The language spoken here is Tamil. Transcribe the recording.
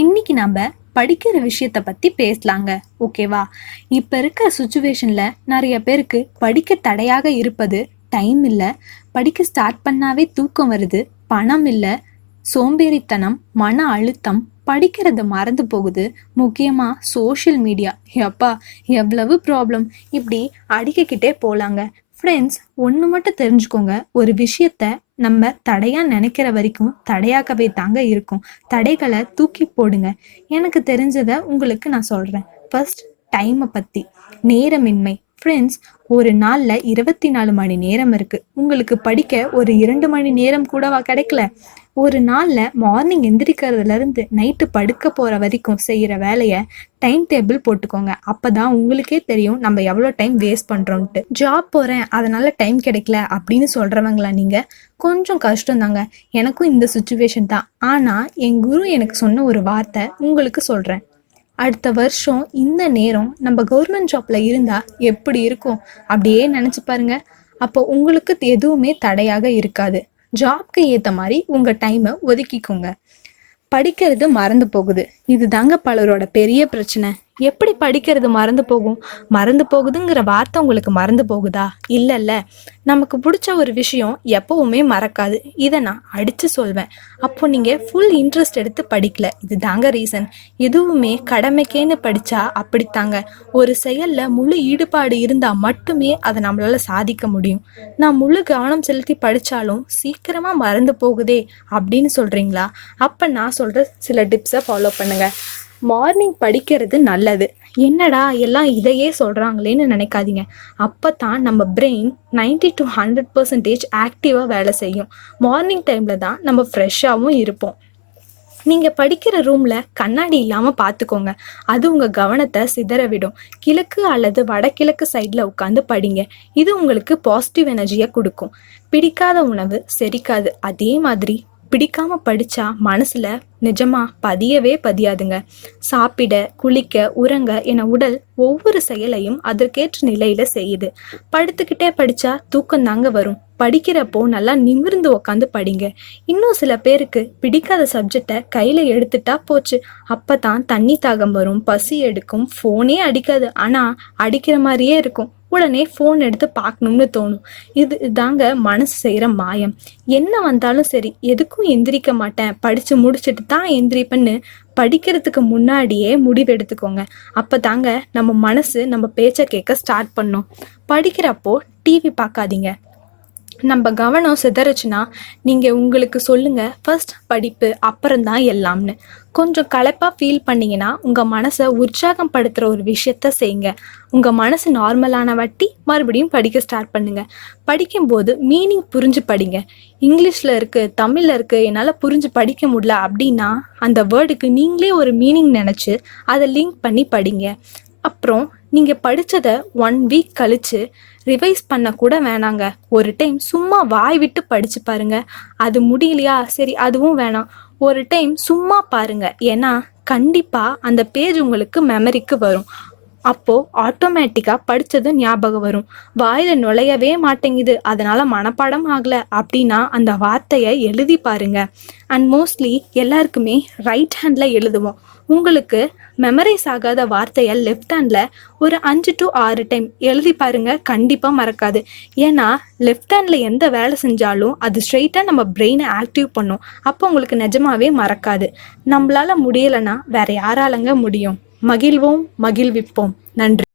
இன்னைக்கு நம்ம படிக்கிற விஷயத்த பத்தி பேசலாங்க. ஓகேவா? இப்ப இருக்கிற சுச்சுவேஷன்ல நிறைய பேருக்கு படிக்க தடையாக இருப்பது டைம் இல்ல, படிக்க ஸ்டார்ட் பண்ணாவே தூக்கம் வருது, பணம் இல்ல, சோம்பேறித்தனம், மன அழுத்தம், படிக்கிறது மறந்து போகுது, முக்கியமா சோஷியல் மீடியா. எப்பா, எவ்வளவு ப்ராப்ளம்! இப்படி அடிக்கிட்டே போலாங்க. ஃப்ரெண்ட்ஸ், ஒன்று மட்டும் தெரிஞ்சுக்கோங்க, ஒரு விஷயத்த நம்ம தடையா நினைக்கிற வரைக்கும் தடையாகவே தாங்க இருக்கும். தடைகளை தூக்கி போடுங்க. எனக்கு தெரிஞ்சதை உங்களுக்கு நான் சொல்றேன். ஃபர்ஸ்ட், டைமை பத்தி. நேரமின்மை. ஃப்ரெண்ட்ஸ், ஒரு நாள்ல 24 மணி நேரம் இருக்கு. உங்களுக்கு படிக்க ஒரு 2 மணி நேரம் கூடவா கிடைக்கல? ஒரு நாள்ல மார்னிங் எந்திரிக்கிறதுல இருந்து நைட்டு படுக்க போற வரைக்கும் செய்யற வேலைய டைம் டேபிள் போட்டுக்கோங்க. அப்பதான் உங்களுக்கே தெரியும் நம்ம எவ்வளோ டைம் வேஸ்ட் பண்றோம்ட்டு. ஜாப் போறேன் அதனால டைம் கிடைக்கல அப்படின்னு சொல்றவங்களா நீங்க? கொஞ்சம் கஷ்டம் தாங்க. எனக்கும் இந்த சுச்சுவேஷன் தான். ஆனா என் குரு எனக்கு சொன்ன ஒரு வார்த்தை உங்களுக்கு சொல்றேன். அடுத்த வருஷம் இந்த நேரம் நம்ம கவர்மெண்ட் ஜாப்ல இருந்தா எப்படி இருக்கும் அப்படியே நினைச்சு பாருங்க. அப்போ உங்களுக்கு எதுவுமே தடையாக இருக்காது. ஜாப்க்கு ஏத்த மாதிரி உங்க டைமை ஒதுக்கிக்கோங்க. படிக்கிறது மறந்து போகுது. இது தாங்க பலரோட பெரிய பிரச்சனை. எப்படி படிக்கிறது மறந்து போகும்? மறந்து போகுதுங்கிற வார்த்தை உங்களுக்கு மறந்து போகுதா? இல்லைல்ல. நமக்கு பிடிச்ச ஒரு விஷயம் எப்பவுமே மறக்காது. இதை நான் அடித்து சொல்வேன். அப்போ நீங்கள் ஃபுல் இன்ட்ரெஸ்ட் எடுத்து படிக்கல. இது தாங்க ரீசன். எதுவுமே கடமைக்கேன்னு படித்தா அப்படித்தாங்க. ஒரு செயலில் முழு ஈடுபாடு இருந்தால் மட்டுமே அதை நம்மளால் சாதிக்க முடியும். நான் முழு கவனம் செலுத்தி படித்தாலும் சீக்கிரமாக மறந்து போகுதே அப்படின்னு சொல்கிறீங்களா? அப்போ நான் சொல்கிற சில டிப்ஸை ஃபாலோ பண்ணுங்கள். மார்னிங் படிக்கிறது நல்லது. என்னடா எல்லாம் இதையே சொல்கிறாங்களேன்னு நினைக்காதீங்க. அப்போ தான் நம்ம பிரெயின் 90 to 100% ஆக்டிவாக வேலை செய்யும். மார்னிங் டைமில் தான் நம்ம ஃப்ரெஷ்ஷாகவும் இருப்போம். நீங்கள் படிக்கிற ரூமில் கண்ணாடி இல்லாமல் பார்த்துக்கோங்க. அது உங்கள் கவனத்தை சிதற விடும். கிழக்கு அல்லது வடகிழக்கு சைடில் உட்காந்து படிங்க. இது உங்களுக்கு பாசிட்டிவ் எனர்ஜியை கொடுக்கும். பிடிக்காத உணவு செரிக்காது. அதே மாதிரி பிடிக்காம படித்தா மனசில் நிஜமா பதியவே பதியாதுங்க. சாப்பிட, குளிக்க, உறங்க என உடல் ஒவ்வொரு செயலையும் அதற்கேற்ற நிலையில செய்யுது. படுத்துக்கிட்டே படித்தா தூக்கம் தாங்க வரும். படிக்கிறப்போ நல்லா நிமிர்ந்து உக்காந்து படிங்க. இன்னும் சில பேருக்கு பிடிக்காத சப்ஜெக்டை கையில் எடுத்துட்டா போச்சு. அப்போ தான் தண்ணி தாகம் வரும், பசி எடுக்கும், ஃபோனே அடிக்காது. ஆனால் அடிக்கிற மாதிரியே இருக்கும். உடனே ஃபோன் எடுத்து பார்க்கணும்னு தோணும். இது தாங்க மனசு செய்கிற மாயம். என்ன வந்தாலும் சரி, எதுக்கும் எந்திரிக்க மாட்டேன், படித்து முடிச்சுட்டு தான் எந்திரிப்பேன்னு படிக்கிறதுக்கு முன்னாடியே முடிவெடுத்துக்கோங்க. அப்போ தாங்க நம்ம மனசு நம்ம பேச்சை கேட்க ஸ்டார்ட் பண்ணும். படிக்கிறப்போ டிவி பார்க்காதீங்க. நம்ம கவனம் சிதறச்சுன்னா நீங்கள் உங்களுக்கு சொல்லுங்கள், ஃபர்ஸ்ட் படிப்பு அப்புறம்தான் எல்லாம்னு. கொஞ்சம் களைப்பாக ஃபீல் பண்ணிங்கன்னா உங்கள் மனசை உற்சாகம் படுத்துகிற ஒரு விஷயத்த செய்யுங்க. உங்கள் மனசு நார்மலான வாட்டி மறுபடியும் படிக்க ஸ்டார்ட் பண்ணுங்கள். படிக்கும்போது மீனிங் புரிஞ்சு படிங்க. இங்கிலீஷில் இருக்குது, தமிழில் இருக்குது, என்னால் புரிஞ்சு படிக்க முடியல அப்படின்னா அந்த வேர்டுக்கு நீங்களே ஒரு மீனிங் நினச்சி அதை லிங்க் பண்ணி படிங்க. அப்புறம் நீங்கள் படித்ததை 1 வீக் கழித்து ரிவைஸ் பண்ண கூட வேணாங்க. ஒரு டைம் சும்மா வாய் விட்டு படித்து பாருங்க. அது முடியலையா, சரி அதுவும் வேணாம், ஒரு டைம் சும்மா பாருங்க. ஏன்னா கண்டிப்பாக அந்த பேஜ் உங்களுக்கு மெமரிக்கு வரும். அப்போது ஆட்டோமேட்டிக்காக படித்தது ஞாபகம் வரும். வாயில் நுழையவே மாட்டேங்குது, அதனால் மனப்பாடம் ஆகலை அப்படின்னா அந்த வார்த்தையை எழுதி பாருங்க. அண்ட் மோஸ்ட்லி எல்லாருக்குமே ரைட் ஹேண்டில் எழுதுவோம். உங்களுக்கு மெமரைஸ் ஆகாத வார்த்தையை லெஃப்ட் ஹேண்டில் ஒரு 5 to 6 டைம் எழுதி பாருங்க. கண்டிப்பாக மறக்காது. ஏன்னா லெஃப்ட் ஹேண்டில் எந்த வேலை செஞ்சாலும் அது ஸ்ட்ரெயிட்டாக நம்ம பிரெயினை ஆக்டிவ் பண்ணும். அப்போ உங்களுக்கு நிஜமாவே மறக்காது. நம்மளால முடியலைன்னா வேற யாராலங்க முடியும்? மகிழ்வோம், மகிழ்விப்போம். நன்றி.